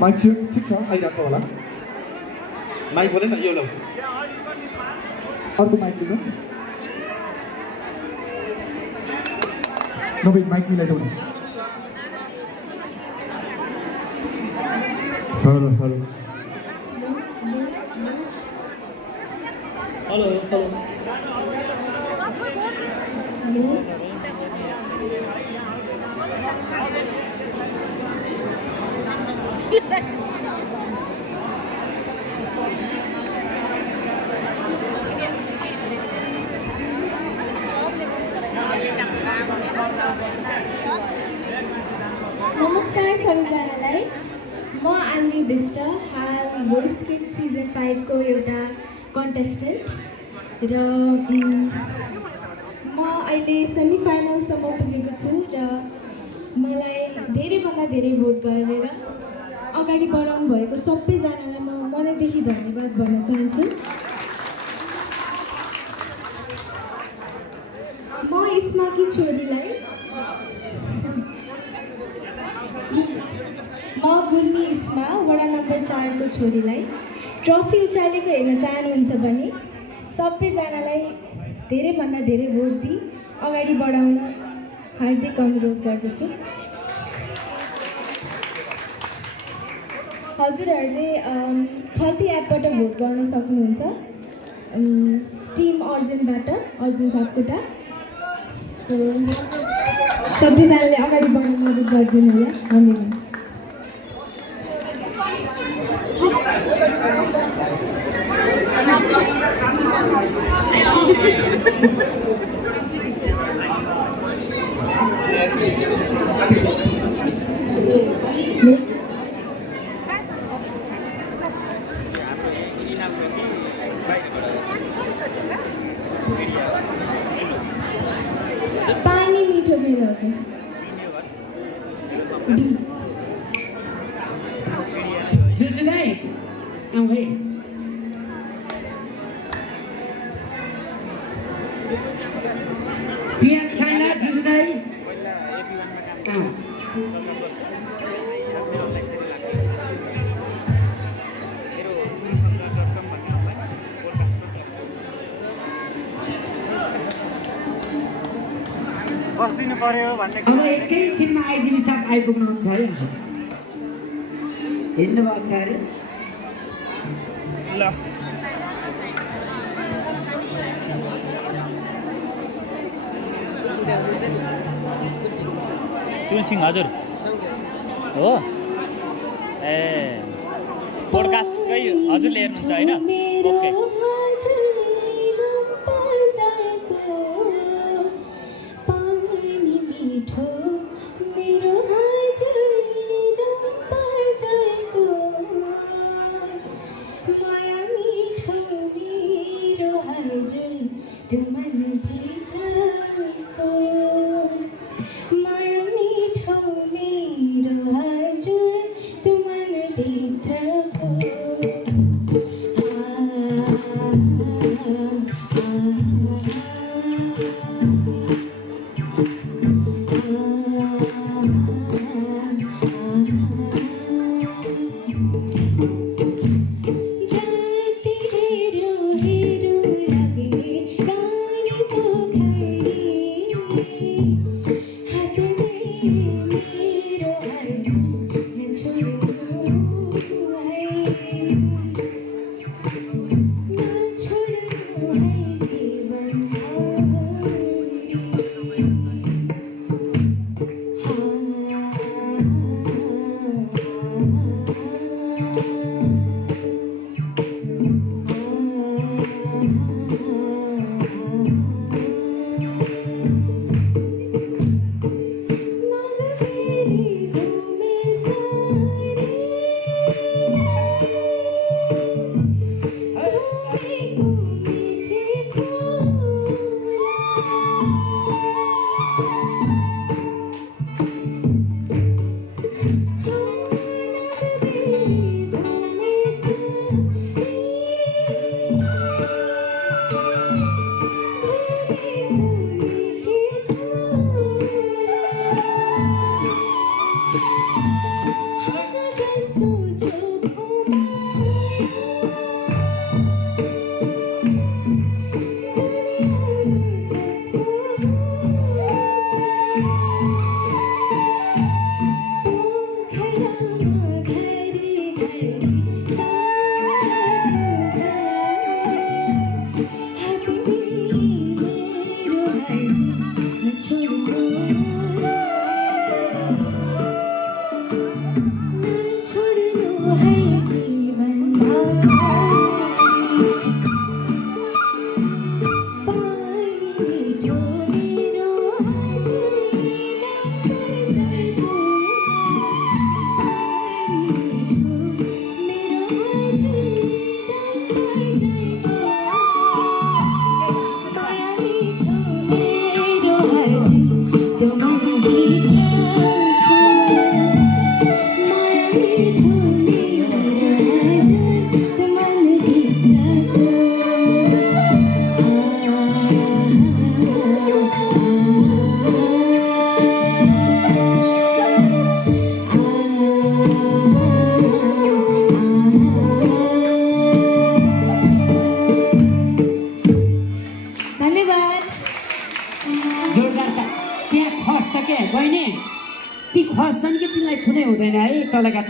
Mic ठिक छ आइरहेको छ होला माइक बोले न यो ल अर्को माइक लिनु नभए माइक मिलाइदेऊ न हेलो हेलो हेलो हेलो नमस्कार सबैजनालाई म आन्वी विष्ट हाल भोइस किड्स सिजन 5 को एउटा कन्टेस्टेन्ट र म अहिले सेमी फाइनलसम्म पुगेको छु र मलाई धेरैभन्दा धेरै भोट गरेर अगाडि बढाउनु भएको सबैजनालाई म मनैदेखि धन्यवाद भन्न चाहन्छु। म इस्माकी छोरीलाई म गुर्मी इस्मा वडा नम्बर 4 को छोरीलाई ट्रफी उचालेको हेर्न चाहनुहुन्छ भने सबैजनालाई धेरैभन्दा धेरै भोट दिई अगाडि बढाउन हार्दिक अनुरोध गर्दछु। हजुरहरूले खल्ती एपबाट भोट गर्न सक्नुहुन्छ टिम अर्जुनबाट अर्जुन सापकोटा। सो सबैजनाले अगाडि बढ्न मद्दत गरिदिनु होला धन्यवाद। पानी मिठो मेरो हजुर जुजुलाई आऊ है पिया छैन जुजुलाई बस्दिनु पर्यो भन्ने अब एकैछिनमा आइजिबी साहब आइपुग्नुहुन्छ है हिँड्नु भएको छ अरे ल तुलसिंह हजुर हो ए पोडकास्टकै हजुरले हेर्नुहुन्छ होइन ओके धन्यवाद। जोरदार त त्यहाँ खस्छ क्या बहिनी ती खस्छन् कि तिमीलाई खुदै हुँदैन है तलका